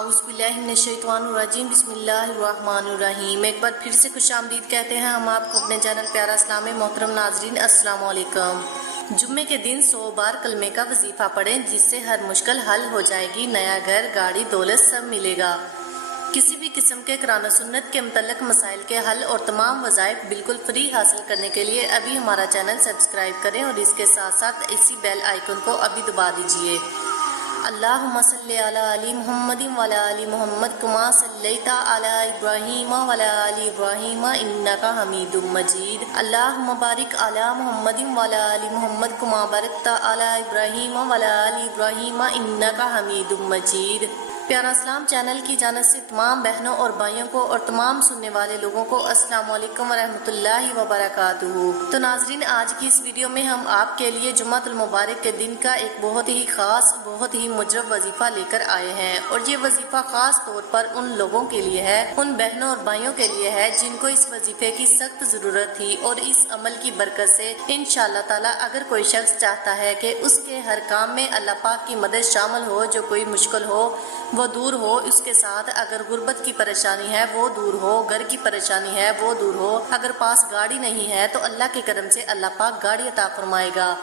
आऊज़ बिल्लाहि मिनश शैतानिर रजीम बिस्मिल्लाहिर्रहमानिर्रहीम। एक बार फिर से खुश आमदीद कहते हैं हम आपको अपने चैनल प्यारा इस्लाम में। मोहतरम नाजरीन अस्सलाम वालेकुम। जुम्मे के दिन 100 बार कलमे का वजीफा पढ़ें, जिससे हर मुश्किल हल हो जाएगी। नया घर, गाड़ी, दौलत सब मिलेगा। किसी भी किस्म के कुरान और सुन्नत के मुतल्लिक़ मसाइल के हल और तमाम वज़ाइफ बिल्कुल फ्री हासिल करने के लिए अभी हमारा चैनल सब्सक्राइब करें और इसके साथ साथ इसी बेल आइकन को अभी दबा दीजिए। अल्लाहुम्मा सल्ली अला अली मुहम्मदिन व अला अली मुहम्मद कमा सल्लैता अला इब्राहीम व अला अली इब्राहीम इन्नका हमीदुम मजीद। अल्लाहुम्मा बारिक अला मुहम्मदिन व अला अली मुहम्मद कमा बारकता अला इब्राहीम व अला अली इब्राहीम इन्नका हमीदुम मजीद। प्यारा इस्लाम चैनल की जानिब से तमाम बहनों और भाइयों को और तमाम सुनने वाले लोगों को अस्सलाम वालेकुम व रहमतुल्लाहि व बरकातुहू। तो नाजरीन, आज की इस वीडियो में हम आपके लिए जुम्मतुल मुबारक के दिन का एक बहुत ही खास, बहुत ही मुजरब वजीफा लेकर आए हैं। और ये वजीफा खास तौर पर उन लोगों के लिए है, उन बहनों और भाइयों के लिए है जिनको इस वजीफे की सख्त जरूरत थी। और इस अमल की बरकत से इंशाअल्लाह ताला अगर कोई शख्स चाहता है कि उसके हर काम में अल्लाह पाक की मदद शामिल हो, जो कोई मुश्किल हो वो दूर हो, उसके साथ अगर गुर्बत की परेशानी है वो दूर हो, घर की परेशानी है वो दूर हो, अगर पास गाड़ी नहीं है तो अल्लाह के करम से अल्लाह पाक गाड़ी अता फरमाएगा।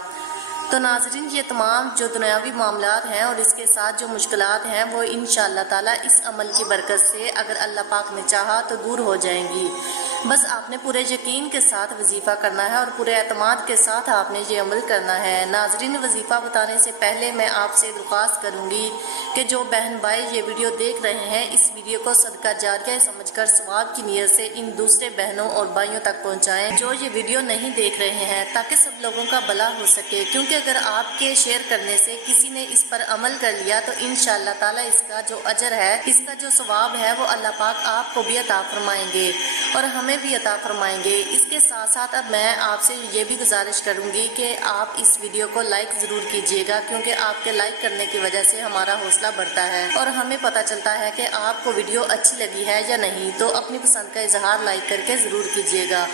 तो नाजरीन, ये तमाम जो दुनियावी मामलात हैं और इसके साथ जो मुश्किलात हैं वो इंशाअल्लाह ताला इस अमल की बरकत से अगर अल्लाह पाक ने चाहा तो दूर हो जाएंगी। बस आपने पूरे यकीन के साथ वजीफ़ा करना है और पूरे एतमाद के साथ आपने ये अमल करना है। नाजरीन, वजीफ़ा बताने से पहले मैं आपसे दरख्वास्त करूँगी कि जो बहन भाई ये वीडियो देख रहे हैं, इस वीडियो को सदका जारिया समझकर सवाब की नीयत से इन दूसरे बहनों और भाइयों तक पहुँचाएँ जो ये वीडियो नहीं देख रहे हैं, ताकि सब लोगों का भला हो सके। क्योंकि अगर आपके शेयर करने से किसी ने इस पर अमल कर लिया तो इंशाअल्लाह ताला इसका जो अजर है, इसका जो सवाब है वो अल्लाह पाक आपको भी अता फरमाएंगे और हमें भी अता फरमाएंगे। इसके साथ साथ अब मैं आपसे ये भी गुजारिश करूंगी कि आप इस वीडियो को लाइक ज़रूर कीजिएगा, क्योंकि आपके लाइक करने की वजह से हमारा हौसला बढ़ता है और हमें पता चलता है कि आपको वीडियो अच्छी लगी है या नहीं। तो अपनी पसंद का इजहार लाइक करके ज़रूर कीजिएगा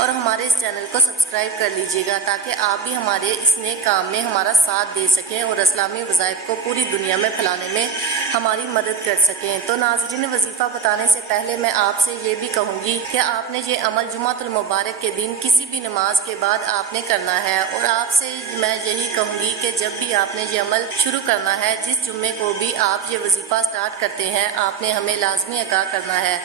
और हमारे इस चैनल को सब्सक्राइब कर लीजिएगा, ताकि आप भी हमारे इस नेक काम में हमारा साथ दे सकें और इस्लामी वज़ाइफ को पूरी दुनिया में फैलाने में हमारी मदद कर सकें। तो नाज़रीन, वजीफ़ा बताने से पहले मैं आपसे ये भी कहूँगी कि आपने ये अमल जुम्मतुल मुबारक के दिन किसी भी नमाज के बाद आपने करना है। और आपसे मैं यही कहूँगी कि जब भी आपने ये अमल शुरू करना है, जिस जुम्मे को भी आप ये वजीफ़ा स्टार्ट करते हैं, आपने हमें लाजमी अदा करना है,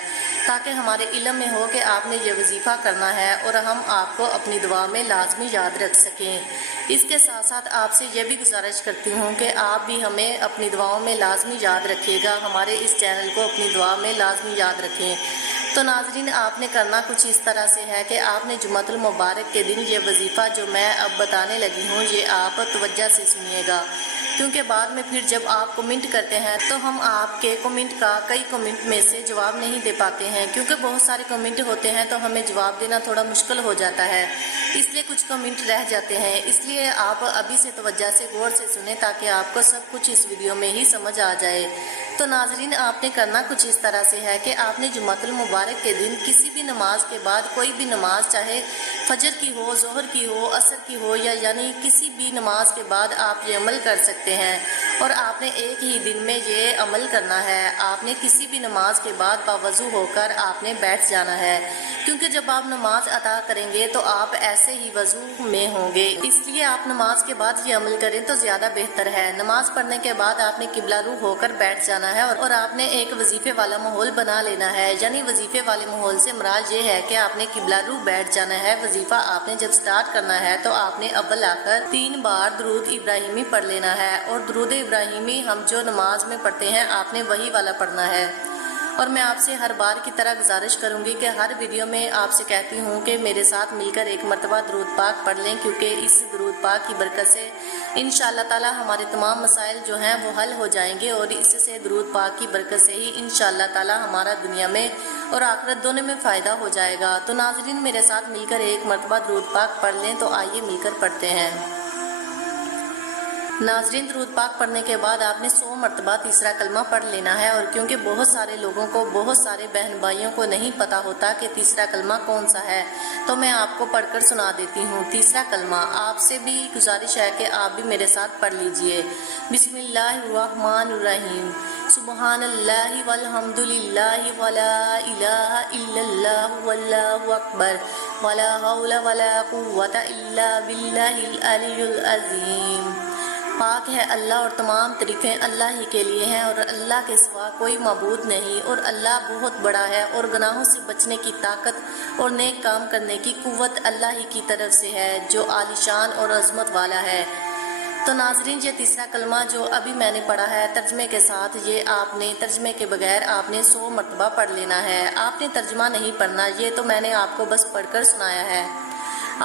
ताकि हमारे इल्म में हो कि आपने ये वजीफ़ा करना है और हम आपको अपनी दुआ में लाजमी याद रख सकें। इसके साथ साथ आपसे ये भी गुजारिश करती हूँ कि आप भी हमें अपनी दुआओं में लाजमी याद रखिएगा, हमारे इस चैनल को अपनी दुआ में लाजमी याद रखें। तो नाजरीन, आपने करना कुछ इस तरह से है कि आपने जुम्मतुल मुबारक के दिन ये वजीफ़ा जो मैं अब बताने लगी हूँ, ये आप तवज्जो से सुनिएगा, क्योंकि बाद में फिर जब आप कमेंट करते हैं तो हम आपके कमेंट का कई कमेंट में से जवाब नहीं दे पाते हैं, क्योंकि बहुत सारे कमेंट होते हैं तो हमें जवाब देना थोड़ा मुश्किल हो जाता है, इसलिए कुछ कमेंट रह जाते हैं। इसलिए आप अभी से तवज्जो से गौर से सुने, ताकि आपको सब कुछ इस वीडियो में ही समझ आ जाए। तो नाजरीन, आपने करना कुछ इस तरह से है कि आपने जुम्मतुल मुबारक के दिन किसी भी नमाज के बाद कोई भी नमाज, चाहे फजर की हो, ज़ोहर की हो, असर की हो, या यानी किसी भी नमाज के बाद आप ये अमल कर सकते हैं। और आपने एक ही दिन में ये अमल करना है। आपने किसी भी नमाज के बाद बावजू होकर आपने बैठ जाना है, क्योंकि जब आप नमाज अदा करेंगे तो आप ऐसे ही वजू में होंगे, इसलिए आप नमाज के बाद ये अमल करें तो ज़्यादा बेहतर है। नमाज पढ़ने के बाद आपने किबला रू होकर बैठ जाना है और आपने एक वजीफे वाला माहौल बना लेना है। यानी वजीफे वाले माहौल से मुराद ये है कि आपने किबला रू बैठ जाना है। वजीफा आपने जब स्टार्ट करना है तो आपने अव्वल आकर 3 बार दुरूद इब्राहिमी पढ़ लेना है। और दुरूद इब्राहिमी हम जो नमाज में पढ़ते हैं, आपने वही वाला पढ़ना है। और मैं आपसे हर बार की तरह गुजारिश करूंगी कि हर वीडियो में आपसे कहती हूं कि मेरे साथ मिलकर एक मरतबा दुरूद पाक पढ़ लें, क्योंकि इस दुरूद पाक की बरकत से इंशाअल्लाह ताला हमारे तमाम मसाइल जो हैं वो हल हो जाएंगे। और इससे दुरूद पाक की बरकत से ही इंशाअल्लाह ताला हमारा दुनिया में और आखिरत दोनों में फ़ायदा हो जाएगा। तो नाजरीन, मेरे साथ मिलकर एक मरतबा दुरूद पाक पढ़ लें। तो आइए मिलकर पढ़ते हैं। नाजरीन, दुरूद पाक पढ़ने के बाद आपने 100 मरतबा तीसरा कलमा पढ़ लेना है। और क्योंकि बहुत सारे लोगों को, बहुत सारे बहन भाइयों को नहीं पता होता कि तीसरा कलमा कौन सा है, तो मैं आपको पढ़कर सुना देती हूँ। तीसरा कलमा आपसे भी गुजारिश है कि आप भी मेरे साथ पढ़ लीजिए। बिस्मिल्लाहिर्रहमानिर्रहीम। سبحان اللہ والحمد للہ ولا الہ الا اللہ واللہ اکبر ولا حول ولا قوة الا باللہ العلی العظیم۔ پاک ہے اللہ اور تمام تعریفیں اللہ ہی کے لیے ہیں اور اللہ کے سوا کوئی معبود نہیں، اور اللہ بہت بڑا ہے اور گناہوں سے بچنے کی طاقت اور نیک کام کرنے کی قوت اللہ ہی کی طرف سے ہے جو عالی شان اور عظمت والا ہے۔ تو ناظرین، یہ تیسرا کلمہ جو ابھی میں نے پڑھا ہے ترجمے کے ساتھ، یہ آپ نے ترجمے کے بغیر آپ نے 100 مرتبہ پڑھ لینا ہے۔ آپ نے ترجمہ نہیں پڑھنا، یہ تو میں نے آپ کو بس پڑھ کر سنایا ہے۔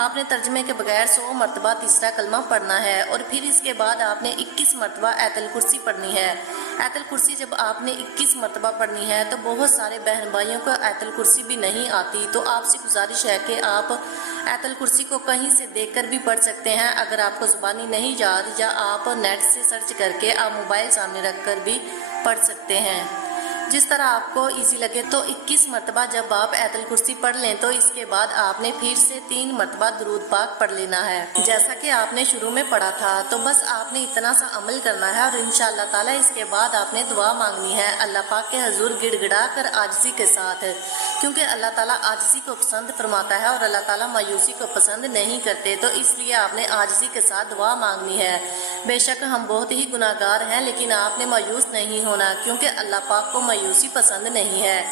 آپ نے ترجمے کے بغیر 100 مرتبہ تیسرا کلمہ پڑھنا ہے، اور پھر اس کے بعد آپ نے 21 مرتبہ آیت الکرسی پڑھنی ہے۔ آیت الکرسی جب آپ نے 21 مرتبہ پڑھنی ہے تو بہت سارے بہن بھائیوں کو آیت الکرسی بھی نہیں آتی، تو آپ سے گزارش ہے کہ آپ آیت الکرسی کو کہیں سے دیکھ کر بھی پڑھ سکتے ہیں۔ اگر آپ کو زبانی نہیں یاد، یا آپ نیٹ سے سرچ کر کے آپ موبائل سامنے رکھ کر بھی پڑھ سکتے ہیں، جس طرح آپ کو ایزی لگے۔ تو 21 مرتبہ جب آپ آیت الکرسی پڑھ لیں تو اس کے بعد آپ نے پھر سے 3 مرتبہ درود پاک پڑھ لینا ہے، جیسا کہ آپ نے شروع میں پڑھا تھا۔ تو بس آپ نے اتنا سا عمل کرنا ہے، اور انشاءاللہ تعالیٰ اس کے بعد آپ نے دعا مانگنی ہے اللہ پاک کے حضور گڑ گڑا کر عاجزی کے ساتھ، کیونکہ اللہ تعالیٰ عاجزی کو پسند فرماتا ہے اور اللہ تعالیٰ مایوسی کو پسند نہیں کرتے، تو اس لیے آپ نے عاجزی کے ساتھ دعا مانگنی ہے۔ بے شک ہم بہت ہی گناہ گار ہیں، لیکن آپ نے مایوس نہیں ہونا، کیونکہ اللہ پاک کو مایوسی پسند نہیں ہے،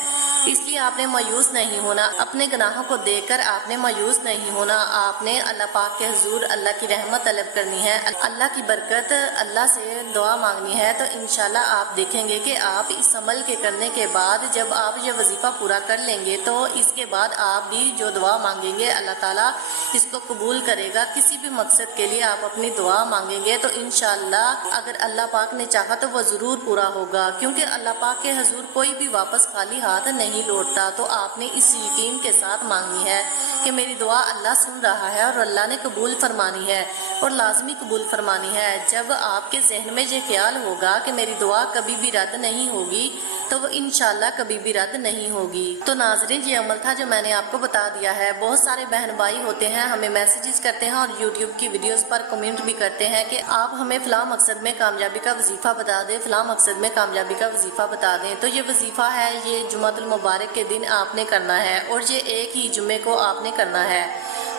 اس لیے آپ نے مایوس نہیں ہونا۔ اپنے گناہوں کو دیکھ کر آپ نے مایوس نہیں ہونا، آپ نے اللہ پاک کے حضور اللہ کی رحمت طلب کرنی ہے، اللہ کی برکت، اللہ سے دعا مانگنی ہے۔ تو انشاءاللہ آپ دیکھیں گے کہ آپ اس عمل کے کرنے کے بعد جب آپ یہ وظیفہ پورا کر لیں گے تو اس کے بعد آپ بھی جو دعا مانگیں گے اللہ تعالیٰ اس کو قبول کرے گا۔ کسی بھی مقصد کے لیے آپ اپنی دعا مانگیں گے تو انشاءاللہ اگر اللہ پاک نے چاہا تو وہ ضرور پورا ہوگا، کیونکہ اللہ پاک کے حضور کوئی بھی واپس خالی ہاتھ نہیں لوٹتا۔ تو آپ نے اس یقین کے ساتھ مانگنی ہے کہ میری دعا اللہ سن رہا ہے اور اللہ نے قبول فرمانی ہے، اور لازمی قبول فرمانی ہے۔ جب آپ کے ذہن میں یہ خیال ہوگا کہ میری دعا کبھی بھی رد نہیں ہوگی تو وہ انشاءاللہ کبھی بھی رد نہیں ہوگی۔ تو ناظرین، یہ عمل تھا جو میں نے آپ کو بتا دیا ہے۔ بہت سارے بہن بھائی ہوتے ہیں، ہمیں میسیجز کرتے ہیں اور یوٹیوب کی ویڈیوز پر کمنٹ بھی کرتے ہیں کہ آپ ہمیں فلاں مقصد میں کامیابی کا وظیفہ بتا دیں، فلاں مقصد میں کامیابی کا وظیفہ بتا دیں۔ تو یہ وظیفہ ہے، یہ جمعۃ المبارک کے دن آپ نے کرنا ہے، اور یہ ایک ہی جمعے کو آپ نے کرنا ہے،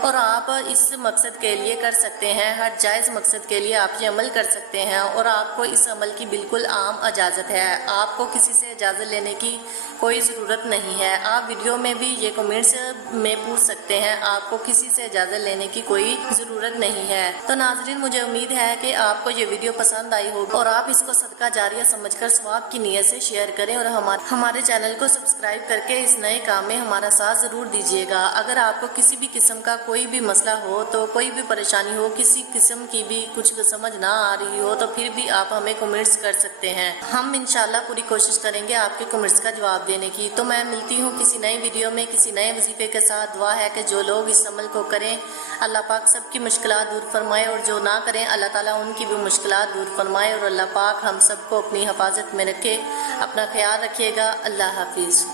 اور آپ اس مقصد کے لیے کر سکتے ہیں، ہر جائز مقصد کے لیے آپ یہ عمل کر سکتے ہیں، اور آپ کو اس عمل کی بالکل عام اجازت ہے۔ آپ کو کسی سے اجازت لینے کی کوئی ضرورت نہیں ہے۔ آپ ویڈیو میں بھی یہ کمنٹس میں پوچھ سکتے ہیں، آپ کو کسی سے اجازت لینے کی کوئی ضرورت نہیں ہے۔ تو ناظرین، مجھے امید ہے کہ آپ کو یہ ویڈیو پسند آئی ہوگی، اور آپ اس کو صدقہ جاریہ سمجھ کر ثواب کی نیت سے شیئر کریں، اور ہمارے چینل کو سبسکرائب کر کے اس نئے کام میں ہمارا ساتھ ضرور دیجیے گا۔ اگر آپ کو کسی بھی قسم کا کوئی بھی مسئلہ ہو، تو کوئی بھی پریشانی ہو، کسی قسم کی بھی کچھ سمجھ نہ آ رہی ہو، تو پھر بھی آپ ہمیں کمنٹس کر سکتے ہیں۔ ہم انشاءاللہ پوری کوشش کریں گے آپ کے کمنٹس کا جواب دینے کی۔ تو میں ملتی ہوں کسی نئی ویڈیو میں کسی نئے وظیفے کے ساتھ۔ دعا ہے کہ جو لوگ اس عمل کو کریں اللہ پاک سب کی مشکلات دور فرمائے، اور جو نہ کریں اللہ تعالیٰ ان کی بھی مشکلات دور فرمائے، اور اللہ پاک ہم سب کو اپنی حفاظت میں رکھے۔ اپنا خیال رکھیے گا۔ اللہ حافظ۔